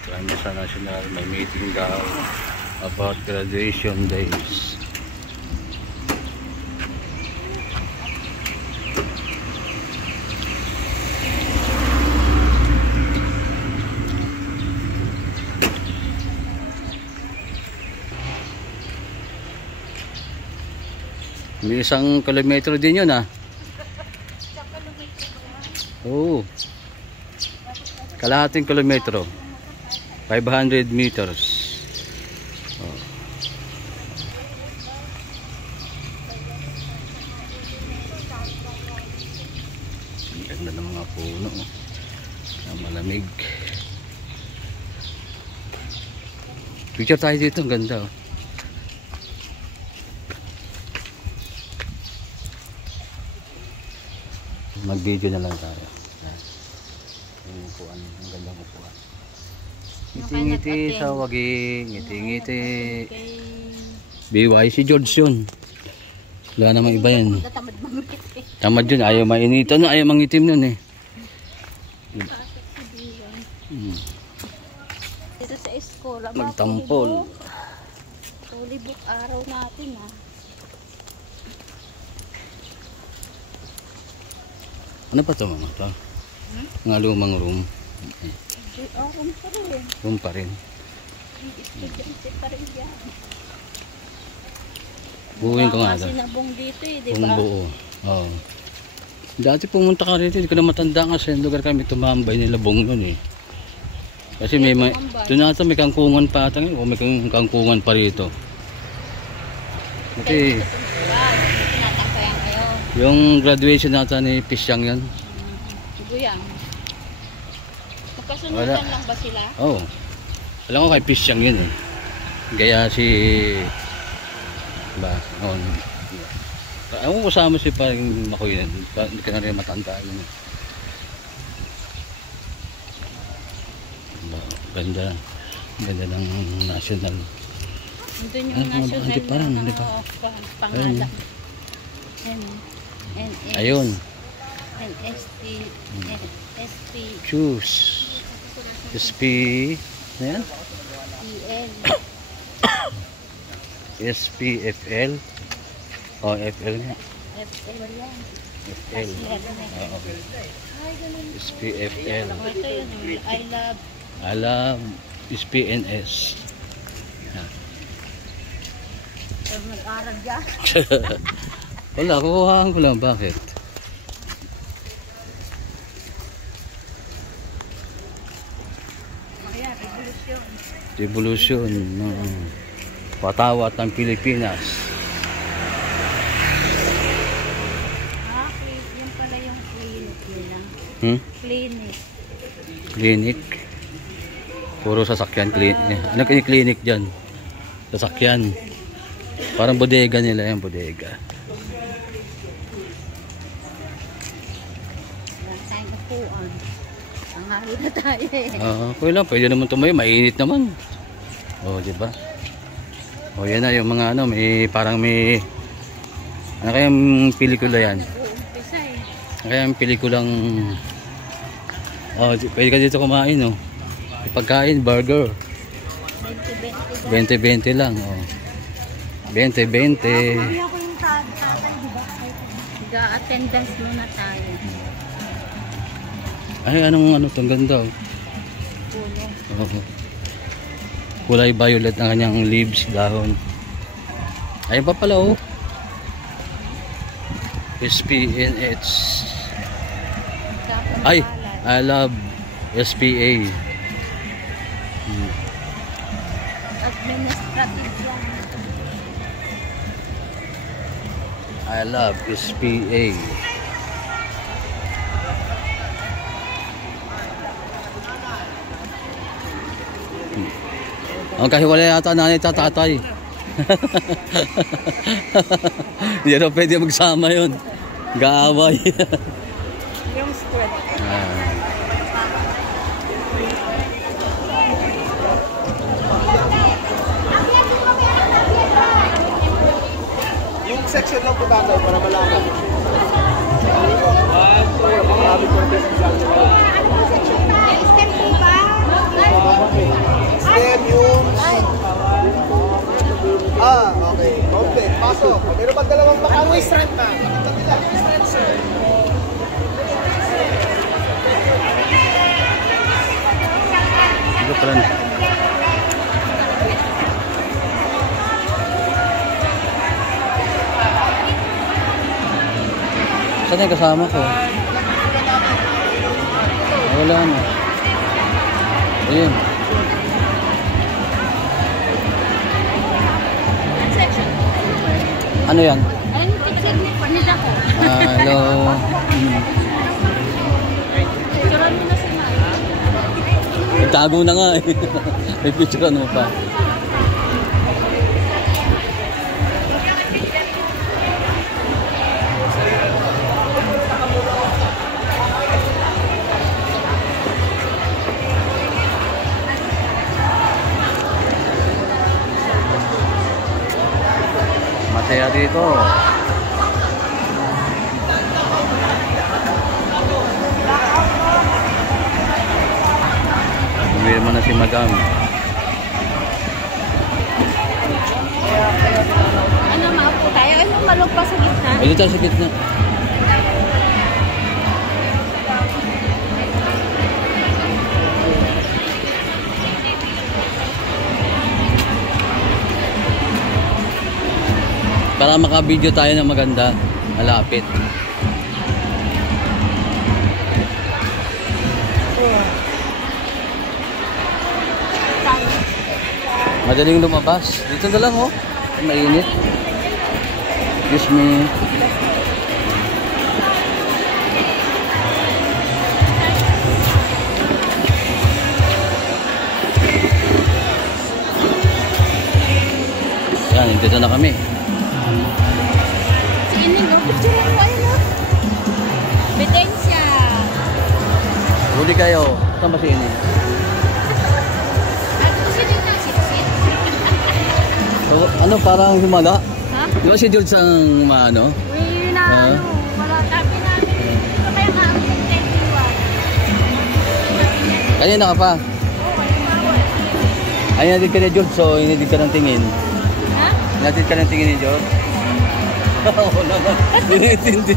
Dito kami sa National, may meeting daw about graduation days. May 1 kilometro din yun, ah. Oo. Kalahating kilometro. 500 meters. Oh. Ang ganda ng mga puno. Ang malamig. Picture tayo dito. Ang ganda, oh. Mag-video na lang tayo. Yung upuan, ang gandang upuan. Ngiti-ngiti sa wagi, ngiti-ngiti. BY si George yun. Wala namang iba yan. Tamad yun, ayaw mainitan na, ayaw mangitim nun eh. Dito sa eskola, magtampol. Libot araw natin, ha. Ano pa ito, mga ito? Mga lumang room. Room pa rin. Room pa rin. Estudyante pa rin yan. Buuin ko nga ito. Sinabong dito eh, di ba? Kung buo. Oo. Dati pumunta ka rito, hindi ko na matanda nga sa lugar kami tumambay nila bong nun eh. Kasi may doon nata may kangkungan pa ata ngayon, o may kangkungan pa rito. Kasi yung graduation nata ni Pisyang yan. Siguyang. Magkasunutan lang ba sila? Oo. Alam ko kay Pisyang yun eh. Gaya si ba noon. Ako kasama si parang Makoy yan. Hindi ka na rin matandaan yun. Ganda. Ganda ng national. Nandun yung national na pangalan. Ayun. NSP. SP. Choose. SP. Ano yan? EL. SPFL. O, FL nga. FL yan. FL. Okay. SPFL. Ito yun. I love SPNS. Nag-aral dyan. Wala, kukuhaan ko lang. Bakit? Ayan, revolusyon. Revolution ng patawat ng Pilipinas. Yun pala yung clinic nila. Clinic. Clinic. Puro sasakyan. Ano kaya clinic dyan? Sasakyan. Parang bodega nila yan, bodega. Pangalo na tayo eh. Okay lang, pwede naman tumayo, mainit naman. Oh, di ba? Oh, yan na yung mga ano, may parang may ano kayang pelikula yan? Ano kayang pelikulang pwede ka dito kumain, oh. Pagkain, burger. 20-20 lang, oh. 20-20. Kaya ko yung tatay, di ba? Attendance muna tayo. Ay, anong itong ganda, oh. Puno. Oo. Kulay violet ang kanyang leaves, dahon. Ayun pa pala, oh. SPNH. Ay, I love SPA. Administrative lang. I love SPA. Ang kahiwalay yata nanay at tatay. Hindi na pwede magsama yun. Gaaway. Yung square. Yung section lang po tatay para malaman. Marami ko rin sa section. Step po ba? restaurant ba? Ito pala. Saan yung kasama ko? Wala na. Ayun. Ano yan? Ayun, picture nila ko. Hello. Picturean mo na si Mike. Tago na nga eh. May picture ano pa. Masaya dito. Bumili mo na si Madam. Ano, maupo tayo? Ano, malog pa sa gitna? Ayun tayo sa gitna. Para maka-video tayo ng maganda, malapit. Madaling lumabas. Dito na lang oh. Mainit. Excuse me. Yan, dito na kami. Si Ining, no? Picturean mo, ayun, no? Betensya. Huli kayo. Saan ba si Ini? Gusto nyo na sit-sit? So, ano parang himala? Ha? Di ba si George ang maano? Uy, yun na, ano, wala tabi namin. Ito kaya nga ang 21. Kanina ka pa. Ay, natin ka ni George, so hindi ka ng tingin. Ha? Natin ka ng tingin ni George. Wala na. Hindi